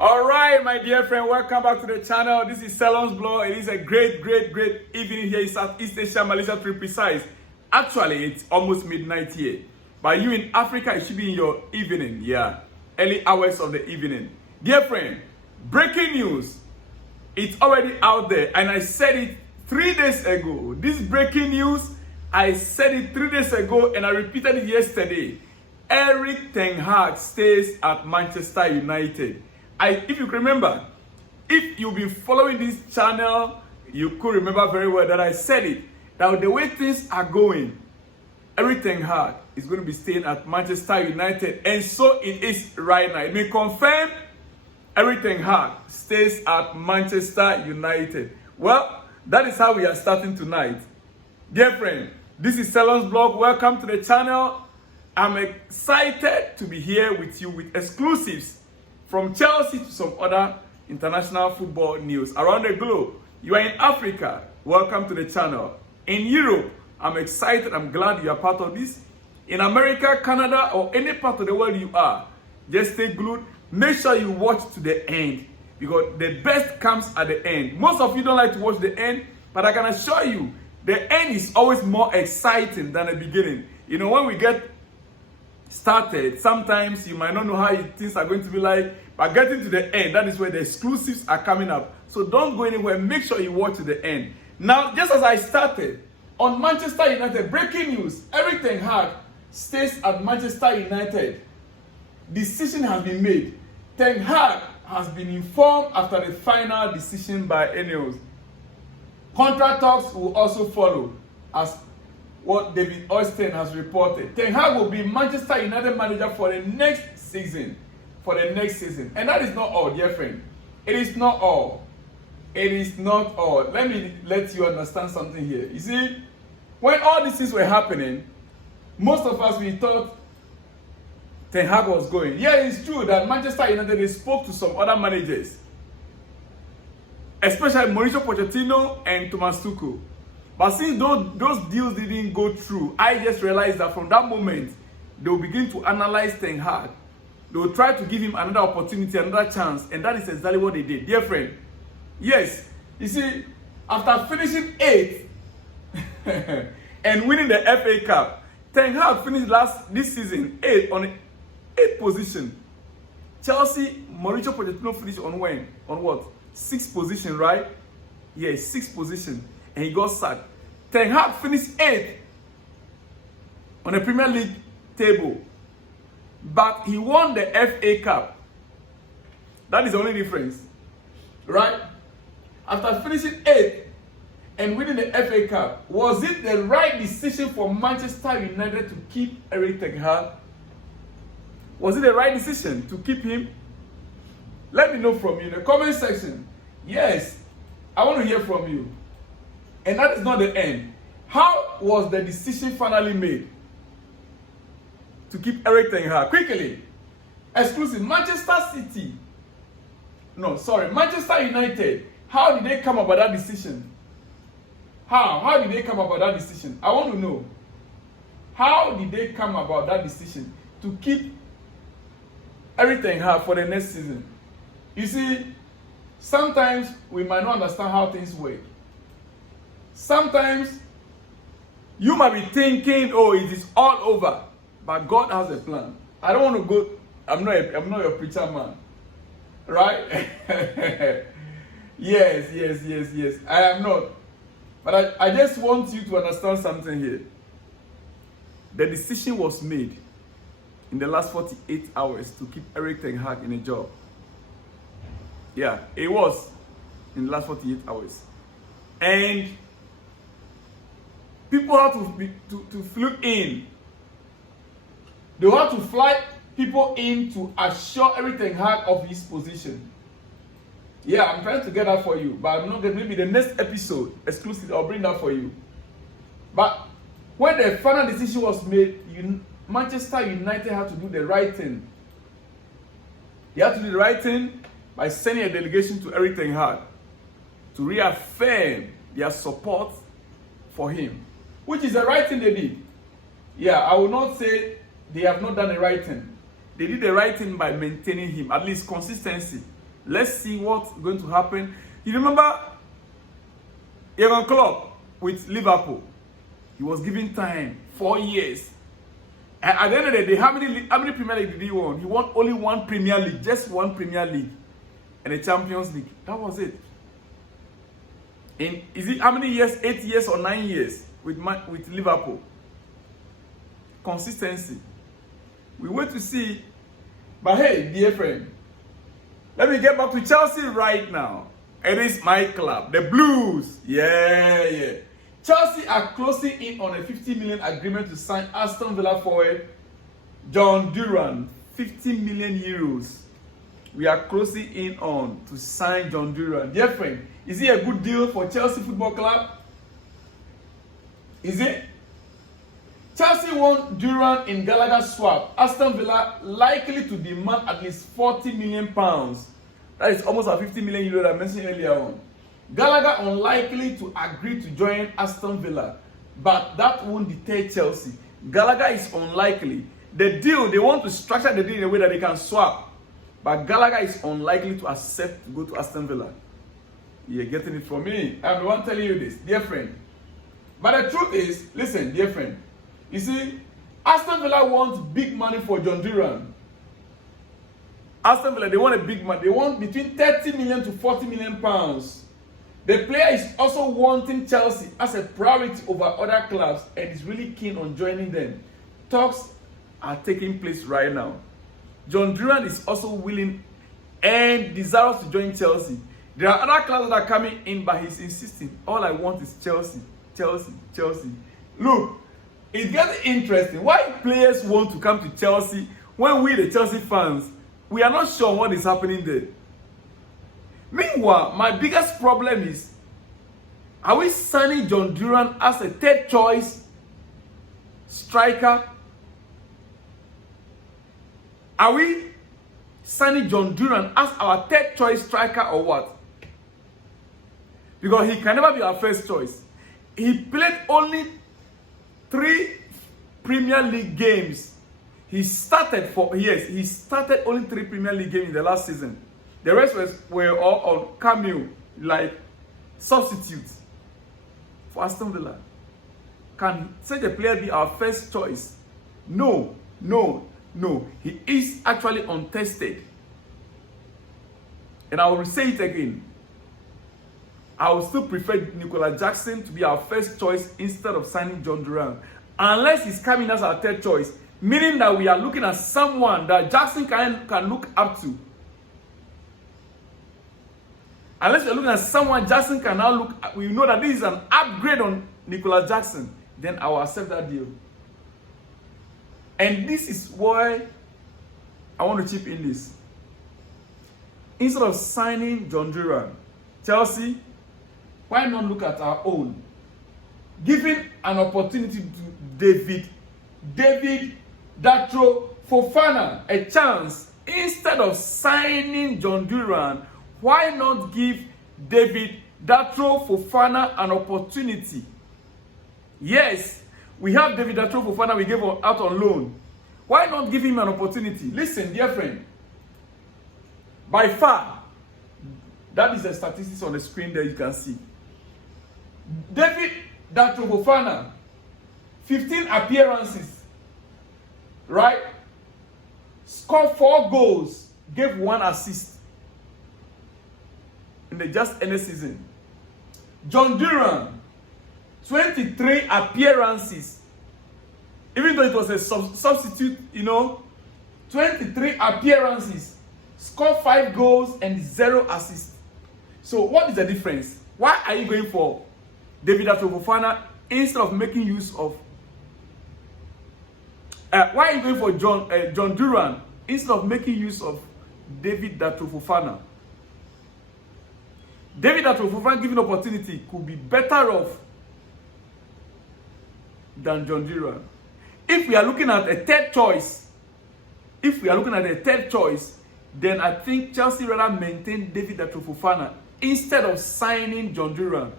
All right, my dear friend, welcome back to the channel. This is Salon's Blog. It is a great evening here in Southeast Asia, Malaysia to be precise. Actually, it's almost midnight here. But you in Africa, it should be in your evening, yeah. Early hours of the evening. Dear friend, breaking news. It's already out there, and I said it 3 days ago. This breaking news, I said it 3 days ago, and I repeated it yesterday. Erik ten Hag stays at Manchester United. If you remember, if you've been following this channel, you could remember very well that I said it. That the way things are going, Erik ten Hag is going to be staying at Manchester United, and so it is right now. It may confirm Erik ten Hag stays at Manchester United. Well, that is how we are starting tonight. Dear friend, this is Salon's Blog. Welcome to the channel. I'm excited to be here with you with exclusives from Chelsea to some other international football news around the globe. You are in Africa, welcome to the channel. In Europe, I'm excited, I'm glad you are part of this. In America, Canada, or any part of the world you are, just stay glued. Make sure you watch to the end, because the best comes at the end. Most of you don't like to watch the end, but I can assure you, the end is always more exciting than the beginning. You know, when we get started, sometimes you might not know how things are going to be like, but getting to the end, that is where the exclusives are coming up. So don't go anywhere, make sure you watch to the end. Now, just as I started, on Manchester United, breaking news, Erik ten Hag stays at Manchester United. Decision has been made. Ten Hag has been informed after the final decision by Ineos. Contract talks will also follow, as what David Osimehn has reported. Ten Hag will be Manchester United manager for the next season. And that is not all, dear friend. It is not all. It is not all. Let me let you understand something here. You see, when all these things were happening, most of us, we thought Ten Hag was going. Yeah, it's true that Manchester United, they spoke to some other managers, especially Mauricio Pochettino and Thomas Tuchel. But since those deals didn't go through, I just realized that from that moment, they will begin to analyze Ten Hag. They will try to give him another opportunity, another chance, and that is exactly what they did. Dear friend, yes, you see, after finishing 8th and winning the FA Cup, Ten Hag finished this season 8th on 8th position. Chelsea, Mauricio Pochettino finished on when? On what? 6th position, right? Yes, 6th position. And he got sacked. Ten Hag finished 8th on the Premier League table. But he won the FA Cup. That is the only difference. Right? After finishing 8th and winning the FA Cup, was it the right decision for Manchester United to keep Erik ten Hag? Was it the right decision to keep him? Let me know from you in the comment section. Yes, I want to hear from you. And that is not the end. How was the decision finally made to keep Erik ten Hag? Quickly, exclusive. Manchester United. How did they come about that decision? How did they come about that decision? I want to know. How did they come about that decision to keep Erik ten Hag for the next season? You see, sometimes we might not understand how things work. Sometimes you might be thinking, oh, it is all over. But God has a plan. I don't want to go, I'm not your preacher man. Right? Yes. I am not. But I just want you to understand something here. The decision was made in the last 48 hours to keep Erik ten Hag in a job. Yeah, it was in the last 48 hours. And people have to flew in. They have to fly people in to assure Erik ten Hag of his position. Yeah, I'm trying to get that for you, but I'm not going to. Maybe the next episode, exclusive, I'll bring that for you. But when the final decision was made, Manchester United had to do the right thing. They had to do the right thing by sending a delegation to Erik ten Hag to reaffirm their support for him, which is the right thing they did. Yeah, I will not say they have not done the right thing. They did the right thing by maintaining him, at least consistency. Let's see what's going to happen. You remember Jurgen Klopp with Liverpool? He was given time, 4 years. And at the end of the day, how many Premier League did he win? He won only one Premier League, just one Premier League, and a Champions League. That was it. In is it how many years? 8 years or 9 years with Liverpool? Consistency. We wait to see. But hey, dear friend, let me get back to Chelsea right now. It is my club, the Blues. Yeah. Chelsea are closing in on a 50 million agreement to sign Aston Villa forward Jhon Duran. 50 million euros. We are closing in on to sign Jhon Duran. Dear friend, is it a good deal for Chelsea Football Club? Is it? Chelsea won Duran in Gallagher swap. Aston Villa likely to demand at least 40 million pounds. That is almost a 50 million euro that I mentioned earlier on. Gallagher unlikely to agree to join Aston Villa, but that won't deter Chelsea. Gallagher is unlikely. The deal, they want to structure the deal in a way that they can swap, but Gallagher is unlikely to accept to go to Aston Villa. You're getting it from me. I'm the one telling you this, dear friend. But the truth is, listen, dear friend, you see, Aston Villa wants big money for Jhon Duran. Aston Villa, they want a big money. They want between 30 million to 40 million pounds. The player is also wanting Chelsea as a priority over other clubs and is really keen on joining them. Talks are taking place right now. Jhon Duran is also willing and desirous to join Chelsea. There are other clubs that are coming in, but he's insisting, all I want is Chelsea, Chelsea, Chelsea. Look, it gets interesting. Why players want to come to Chelsea when we, the Chelsea fans, we are not sure what is happening there. Meanwhile, my biggest problem is, are we signing Jhon Duran as a third choice striker? Are we signing Jhon Duran as our third choice striker or what? Because he can never be our first choice. He played only 3 Premier League games. He started only 3 Premier League games in the last season. The rest were all on cameo, like substitutes for Aston Villa. Can such a player be our first choice? No. He is actually untested. And I will say it again. I will still prefer Nicola Jackson to be our first choice instead of signing Jhon Duran. Unless he's coming as our third choice, meaning that we are looking at someone that Jackson can look up to. Unless you're looking at someone Jackson can now look at, we know that this is an upgrade on Nicola Jackson, then I will accept that deal. And this is why I want to chip in this. Instead of signing Jhon Duran, Chelsea, why not look at our own? Giving an opportunity to David Datro Fofana a chance instead of signing Jhon Duran. Why not give David Datro Fofana an opportunity? Yes, we have David Datro Fofana we gave out on loan. Why not give him an opportunity? Listen, dear friend. By far, that is the statistics on the screen there you can see. David Datro Fofana, 15 appearances, right? Scored 4 goals, gave 1 assist. In the just ended season. Jhon Duran, 23 appearances. Even though it was a substitute, 23 appearances, scored 5 goals and 0 assists. So what is the difference? Why are you going for David Datro Fofana instead of making use of? Why are you going for Jhon Duran instead of making use of David Datro Fofana? David Datro Fofana given opportunity could be better off than Jhon Duran. If we are looking at a third choice, then I think Chelsea rather maintain David Datro Fofana instead of signing Jhon Duran.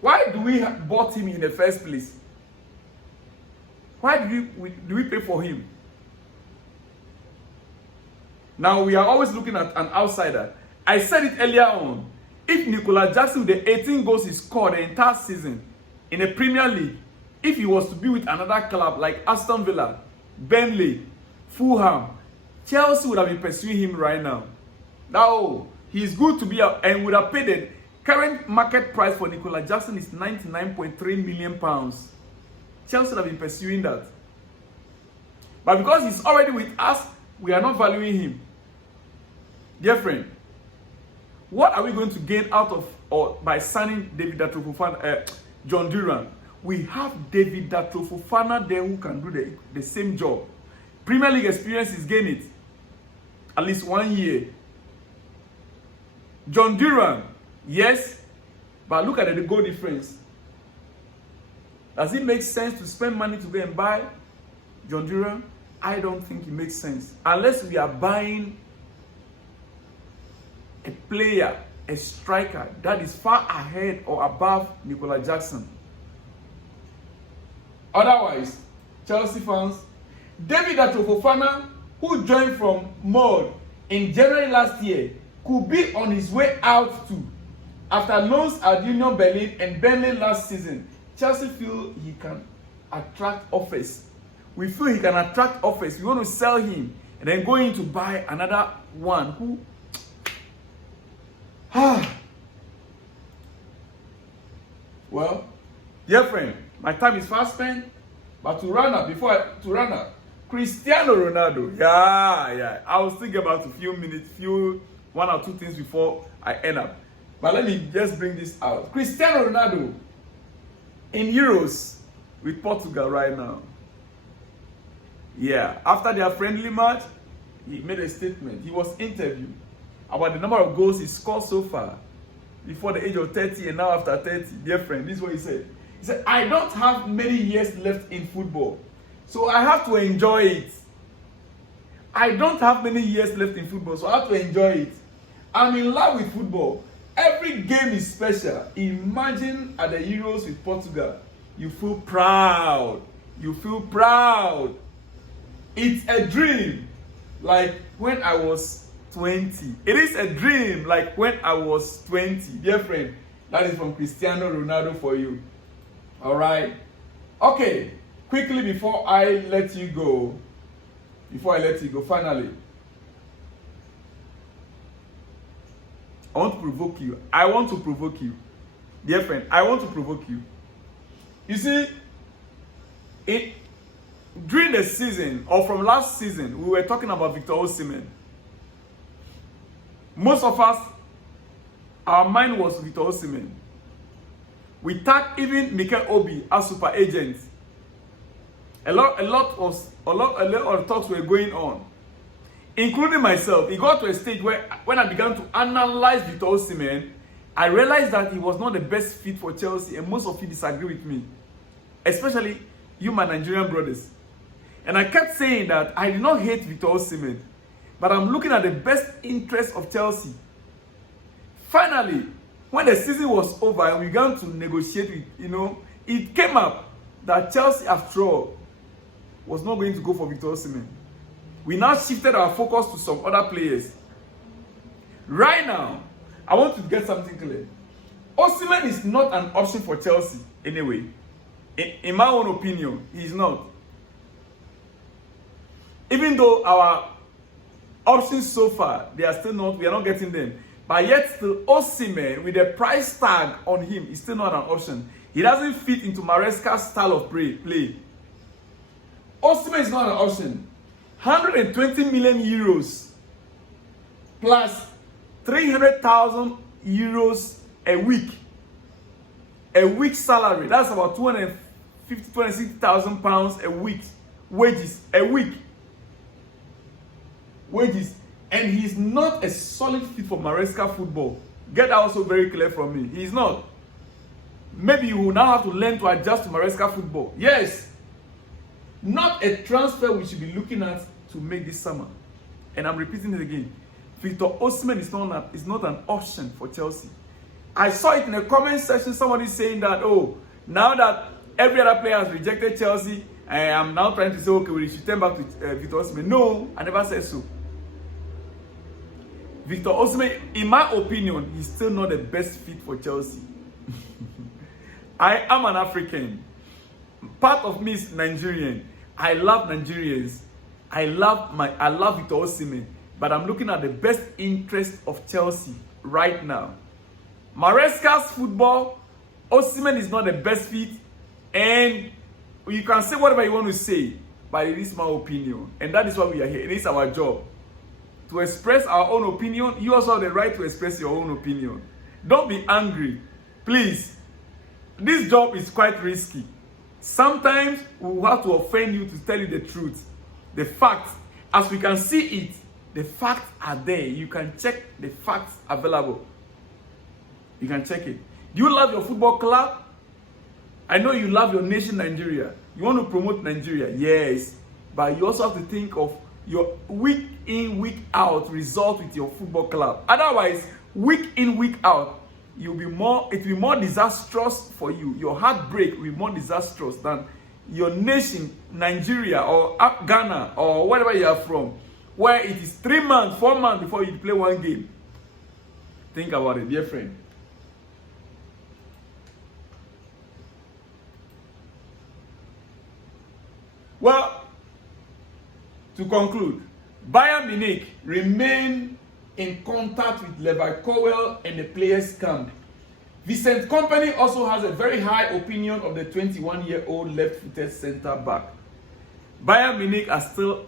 Why do we bought him in the first place? Why do we pay for him? Now, we are always looking at an outsider. I said it earlier on. If Nicolas Jackson, with the 18 goals he scored the entire season in the Premier League, if he was to be with another club like Aston Villa, Burnley, Fulham, Chelsea would have been pursuing him right now. Now, he's good to be out and would have paid the current market price for Nicolas Jackson is £99.3 million. Chelsea would have been pursuing that. But because he's already with us, we are not valuing him. Dear friend, what are we going to gain out of or by signing Jhon Duran? We have David Fofana there who can do the same job. Premier League experience is gain it. At least 1 year. Jhon Duran, yes, but look at the goal difference. Does it make sense to spend money to go and buy Jhon Duran? I don't think it makes sense. Unless we are buying a player, a striker that is far ahead or above Nicolas Jackson. Otherwise, Chelsea fans, David Fofana, who joined from Mold in January last year, could be on his way out too. After loans at Union Berlin and Burnley last season, Chelsea feel he can attract offers. We feel he can attract offers. We want to sell him and then go in to buy another one who well, dear friend, my time is fast spent. But to run up, Cristiano Ronaldo. Yeah. I was thinking about a few minutes, one or two things before I end up. But let me just bring this out. Cristiano Ronaldo in Euros with Portugal right now. Yeah, after their friendly match, he made a statement. He was interviewed about the number of goals he scored so far before the age of 30 and now after 30. Dear friend, this is what he said. He said, I don't have many years left in football, so I have to enjoy it. I don't have many years left in football, so I have to enjoy it. I'm in love with football. Every game is special. Imagine at the Euros with Portugal. You feel proud. You feel proud. It's a dream, like when I was 20. It is a dream, like when I was 20. Dear friend, that is from Cristiano Ronaldo for you. All right. Okay. Quickly before I let you go, finally, I want to provoke you. Dear friend, I want to provoke you. You see, during the season, or from last season, we were talking about Victor Osimhen. Most of us, our mind was Victor Osimhen. We tagged even Mikel Obi as super agent. A lot of talks were going on, including myself. It got to a stage where, when I began to analyze Victor Osimhen, I realized that he was not the best fit for Chelsea, and most of you disagree with me, especially you, my Nigerian brothers. And I kept saying that I did not hate Victor Osimhen, but I'm looking at the best interest of Chelsea. Finally, when the season was over and we began to negotiate with, it came up that Chelsea, after all, was not going to go for Victor Osimhen. We now shifted our focus to some other players. Right now, I want to get something clear. Osimhen is not an option for Chelsea anyway. In my own opinion, he is not. Even though our options so far, we are not getting them. But yet still, Osimhen, with the price tag on him, is still not an option. He doesn't fit into Maresca's style of play. Osimhen is not an option. 120 million euros plus 300,000 euros a week. A week salary. That's about 250,000, 260,000 pounds a week. Wages. A week. Wages. And he's not a solid fit for Maresca football. Get that also very clear from me. He's not. Maybe you will now have to learn to adjust to Maresca football. Yes. Not a transfer we should be looking at to make this summer. And I'm repeating it again. Victor Osimhen is not an option for Chelsea. I saw it in the comment section, somebody saying that, now that every other player has rejected Chelsea, I am now trying to say, okay, we should turn back to Victor Osimhen. No, I never said so. Victor Osimhen, in my opinion, he's still not the best fit for Chelsea. I am an African. Part of me is Nigerian. I love Nigerians. I love Victor Osimhen. But I'm looking at the best interest of Chelsea right now. Maresca's football, Osimhen is not the best fit. And you can say whatever you want to say, but it is my opinion. And that is why we are here. It is our job to express our own opinion. You also have the right to express your own opinion. Don't be angry. Please. This job is quite risky. Sometimes we will have to offend you to tell you the truth. The facts, as we can see it, the facts are there. You can check the facts available. You can check it. Do you love your football club? I know you love your nation, Nigeria. You want to promote Nigeria, yes. But you also have to think of your week in, week out result with your football club. Otherwise, week in, week out, it will be more disastrous for you. Your heartbreak will be more disastrous than your nation, Nigeria or Ghana or wherever you are from, where it is 3 months, 4 months before you play one game. Think about it, dear friend. Well, to conclude, Bayern Munich remain in contact with Levi and the players' camp. Vincent Kompany also has a very high opinion of the 21-year-old left-footed centre-back. Bayern Munich are still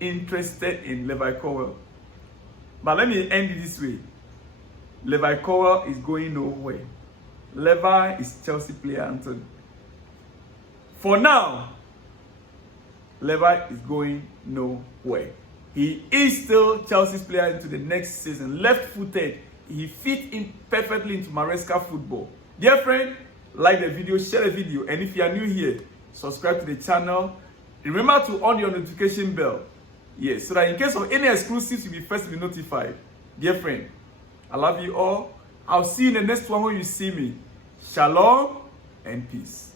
interested in Levi. But let me end it this way. Levi is going nowhere. Levi is Chelsea player, Anthony. For now, Levi is going nowhere. He is still Chelsea's player into the next season. Left-footed. He fit in perfectly into Maresca football. Dear friend, like the video, share the video. And if you are new here, subscribe to the channel. Remember to on your notification bell. Yes, so that in case of any exclusives, you'll be first to be notified. Dear friend, I love you all. I'll see you in the next one when you see me. Shalom and peace.